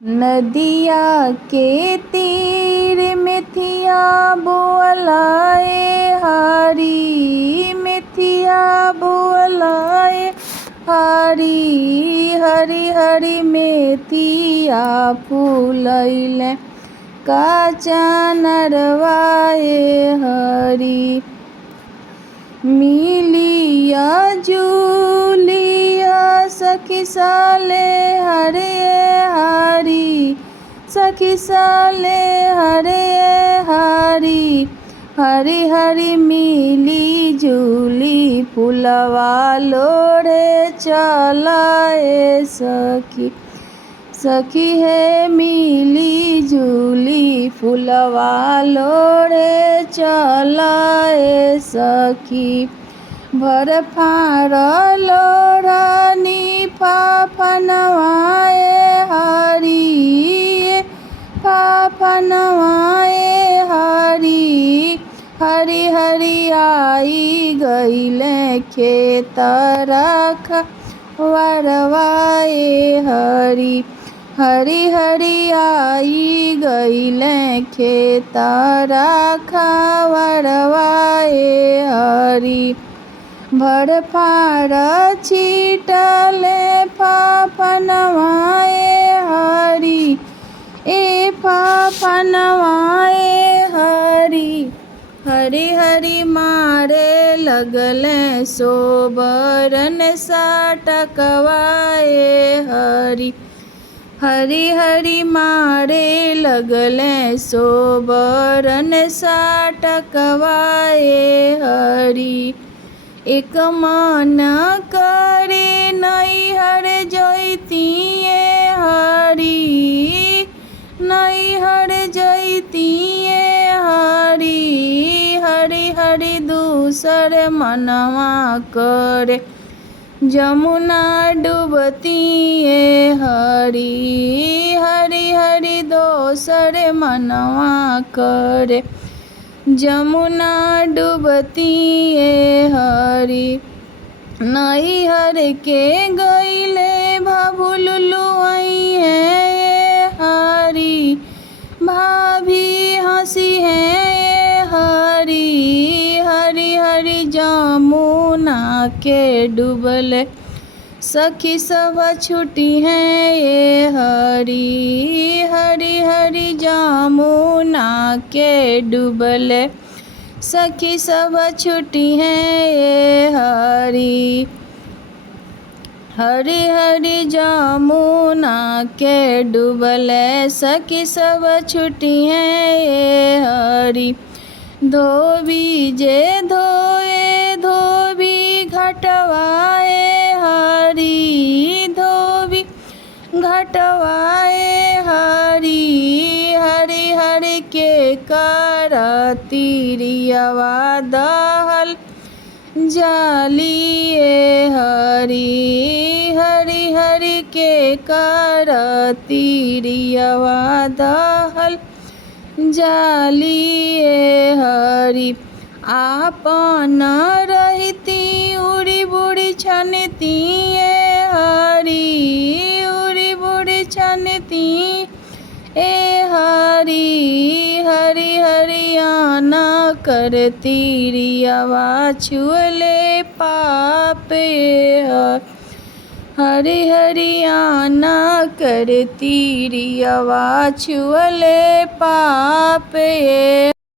नदिया के तीर मिथिया बोलाए हरी, मिथिया बोलाए हरी। हरी हरी मेथिया फूलैले काचा नरवाए हरी। मिलिया जूलिया सखी साले हरे हरी, सखी साले हरे हरी। हरी हरी मिली जूली फुलवा लोढ़े चलाए सखी। सखी है मिली जूली फुलवा लोढ़े चलाए सखी। भर फार लोढ़नी फाफनवाए हरी, फाफनवाए हरी। हरी हरी आई गईले खेत रखवारवाए हरी। हरी हरी आई गईले खेत रखवारवाए हरी। भर फार छीटले फाफनवाए हरी, ए फाफनवाए हरी। हरी हरी मारे लगले सोबरन साटकवाए हरी। हरी हरी मारे लगले सोबरन साटकवाए हरी। एक मन करे नैहर जैतिए हरी, नैहर जैतिए हरी। हरी हरी दूसर मनवा करे जमुना डूबतिए हरी। हरी हरी दोसर मनवा करे जमुना डूबतिए हरी। नैहर के गईले भभुलुआई है हरी, भाभी हंसी है हरी। हरी हरी जमुना के डूबले सखी सब छुटी है ये हरी। हरी हरी जमुना के डूबले सखी सब छुटी है ये हरी। हरी हरी जमुना के डूबले सखी सब छुटी है ये हरी। धोबी जे धोए धोबी घटवाए हरी, धोबी घटवाए हरी। हरी हरी के कर तिरियवा दहल जालिए हरी। हरी हरी के कर तिरियवा दहल जालिए हरी। आपन रहती उड़ी बुड़ी छनतिए हरी, उड़ी बुड़ी छनती ए हरी। हरी हरियाणा करती रियवा छुअले पापे हरी हरियाणा करती रियवा छुअले पापे